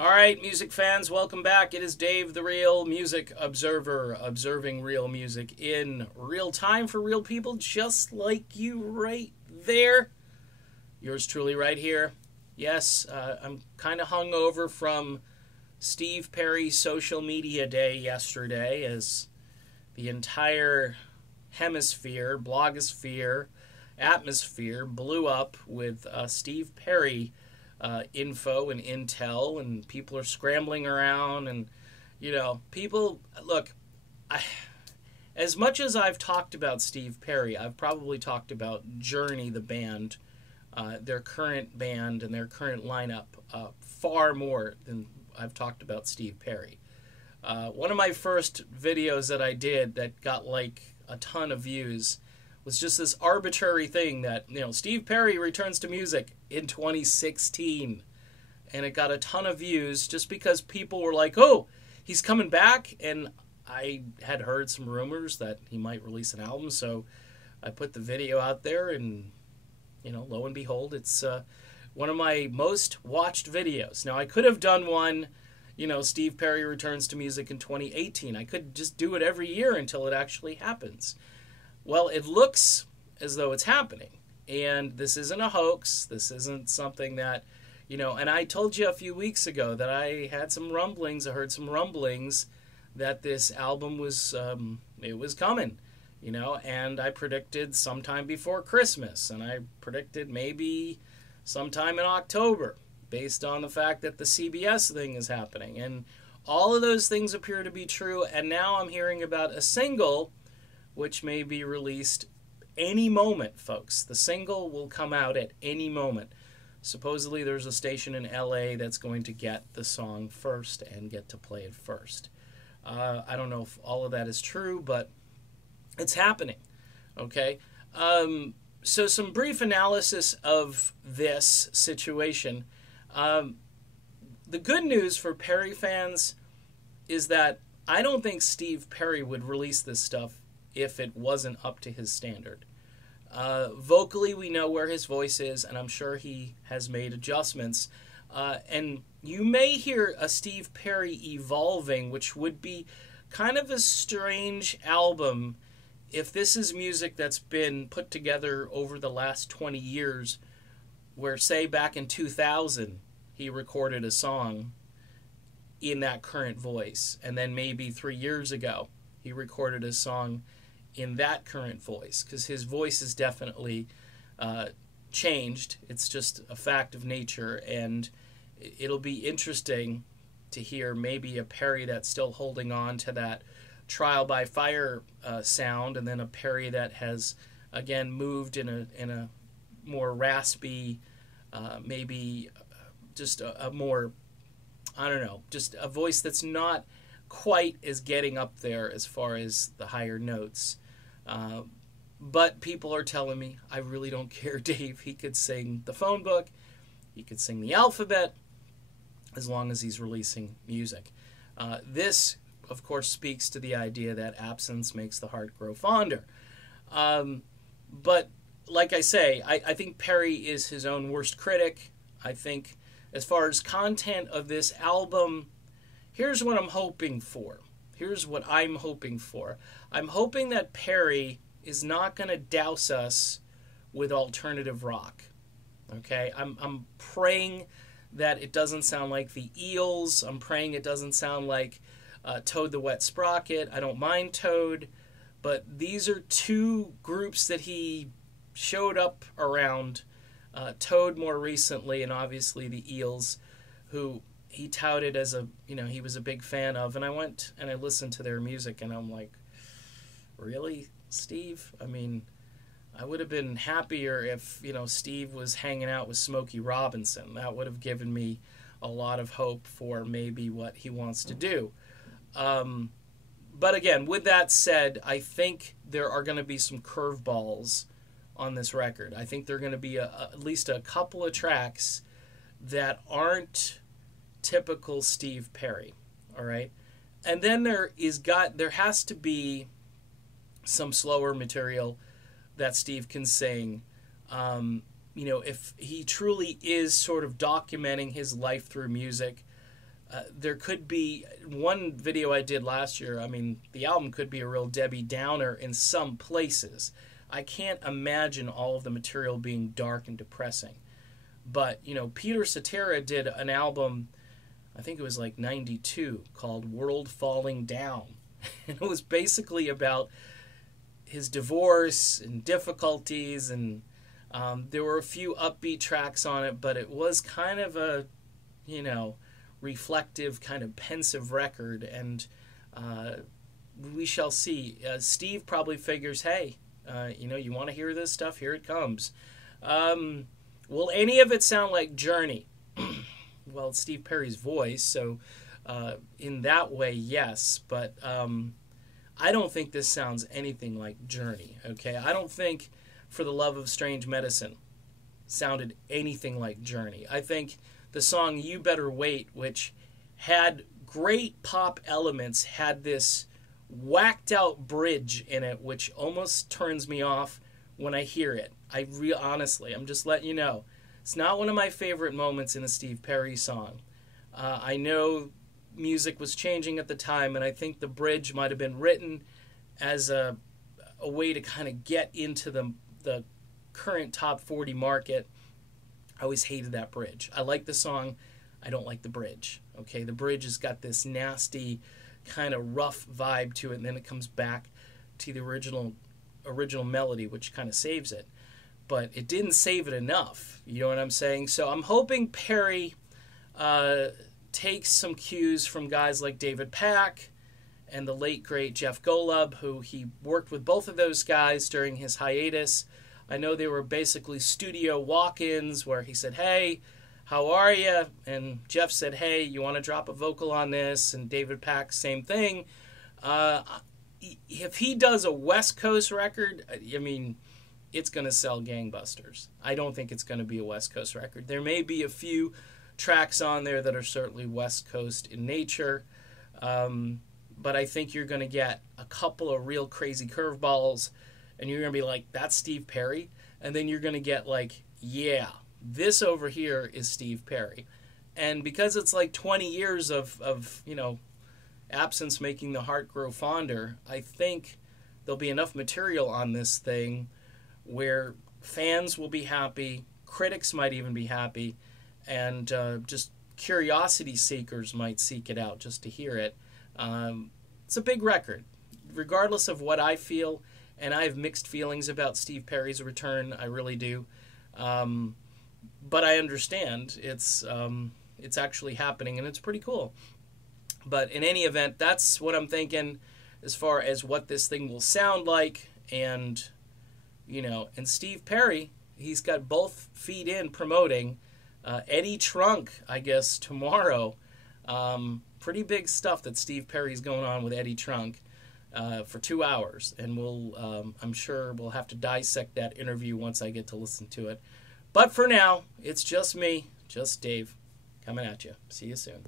All right, music fans, welcome back. It is Dave, the Real Music Observer, observing real music in real time for real people just like you right there. Yours truly right here. Yes, I'm kind of hungover from Steve Perry's social media day yesterday as the entire hemisphere, blogosphere, atmosphere blew up with Steve Perry info and intel, and people are scrambling around, and people look. As much as I've talked about Steve Perry, I've probably talked about Journey, the band, their current band and their current lineup, far more than I've talked about Steve Perry. One of my first videos that I did that got like a ton of views was just this arbitrary thing that, Steve Perry returns to music in 2016. And it got a ton of views just because people were like, oh, he's coming back. And I had heard some rumors that he might release an album. So I put the video out there and, lo and behold, it's one of my most watched videos. Now, I could have done one, Steve Perry returns to music in 2018. I could just do it every year until it actually happens. Well, it looks as though it's happening, and this isn't a hoax. This isn't something that, and I told you a few weeks ago that I had some rumblings. I heard some rumblings that this album was, it was coming, and I predicted sometime before Christmas, and I predicted maybe sometime in October, based on the fact that the CBS thing is happening, and all of those things appear to be true, and now I'm hearing about a single which may be released any moment, folks. The single will come out at any moment. Supposedly there's a station in LA that's going to get the song first and get to play it first. I don't know if all of that is true, but it's happening. Okay? So some brief analysis of this situation. The good news for Perry fans is that I don't think Steve Perry would release this stuff if it wasn't up to his standard. Vocally, we know where his voice is, and I'm sure he has made adjustments. And you may hear a Steve Perry evolving, which would be kind of a strange album if this is music that's been put together over the last 20 years, where, say, back in 2000, he recorded a song in that current voice, and then maybe 3 years ago, he recorded a song in that current voice, because his voice is definitely changed. It's just a fact of nature, and it'll be interesting to hear maybe a Perry that's still holding on to that trial by fire sound, and then a Perry that has again moved in a more raspy, maybe just a more, I don't know, just a voice that's not quite as getting up there as far as the higher notes. But people are telling me, I really don't care, Dave. He could sing the phone book. He could sing the alphabet, as long as he's releasing music. This, of course, speaks to the idea that absence makes the heart grow fonder. But like I say, I think Perry is his own worst critic. I think as far as content of this album, here's what I'm hoping for. Here's what I'm hoping for. I'm hoping that Perry is not going to douse us with alternative rock. Okay? I'm praying that it doesn't sound like the Eels. I'm praying it doesn't sound like Toad the Wet Sprocket. I don't mind Toad, but these are two groups that he showed up around. Toad more recently, and obviously the Eels, who he touted as he was a big fan of. And I went and I listened to their music, and I'm like, really, Steve? I mean, I would have been happier if, Steve was hanging out with Smokey Robinson. That would have given me a lot of hope for maybe what he wants to do. But again, with that said, I think there are going to be some curveballs on this record. I think there are going to be at least a couple of tracks that aren't typical Steve Perry, all right? And then there has to be some slower material that Steve can sing. If he truly is sort of documenting his life through music, there could be one video I did last year. I mean, the album could be a real Debbie Downer in some places. I can't imagine all of the material being dark and depressing. But, you know, Peter Cetera did an album, I think it was like 92, called World Falling Down. And it was basically about his divorce and difficulties, and there were a few upbeat tracks on it, but it was kind of a, you know, reflective, kind of pensive record, and we shall see. Steve probably figures, hey, you know, you want to hear this stuff? Here it comes. Will any of it sound like Journey? Well, it's Steve Perry's voice, so in that way, yes, but I don't think this sounds anything like Journey, okay? I don't think For the Love of Strange Medicine sounded anything like Journey. I think the song You Better Wait, which had great pop elements, had this whacked out bridge in it, which almost turns me off when I hear it. Honestly, I'm just letting you know. It's not one of my favorite moments in a Steve Perry song. I know music was changing at the time, and I think the bridge might have been written as a way to kind of get into the current top 40 market. I always hated that bridge. I like the song. I don't like the bridge. Okay, the bridge has got this nasty, kind of rough vibe to it, and then it comes back to the original melody, which kind of saves it. But it didn't save it enough. You know what I'm saying? So I'm hoping Perry takes some cues from guys like David Pack and the late, great Jeff Golub, who he worked with both of those guys during his hiatus. I know they were basically studio walk-ins where he said, hey, how are you? And Jeff said, hey, you want to drop a vocal on this? And David Pack, same thing. If he does a West Coast record, I mean, it's going to sell gangbusters. I don't think it's going to be a West Coast record. There may be a few tracks on there that are certainly West Coast in nature, but I think you're going to get a couple of real crazy curveballs, and you're going to be like, that's Steve Perry, and then you're going to get like, yeah, this over here is Steve Perry. And because it's like 20 years of you know, absence making the heart grow fonder, I think there'll be enough material on this thing where fans will be happy, critics might even be happy, and just curiosity seekers might seek it out just to hear it. It's a big record, regardless of what I feel, and I have mixed feelings about Steve Perry's return. I really do, but I understand it's actually happening, and it's pretty cool. But in any event, that's what I'm thinking as far as what this thing will sound like, and you know, and Steve Perry, he's got both feet in promoting Eddie Trunk, I guess, tomorrow. Pretty big stuff that Steve Perry's going on with Eddie Trunk for 2 hours. And I'm sure we'll have to dissect that interview once I get to listen to it. But for now, it's just me, just Dave, coming at you. See you soon.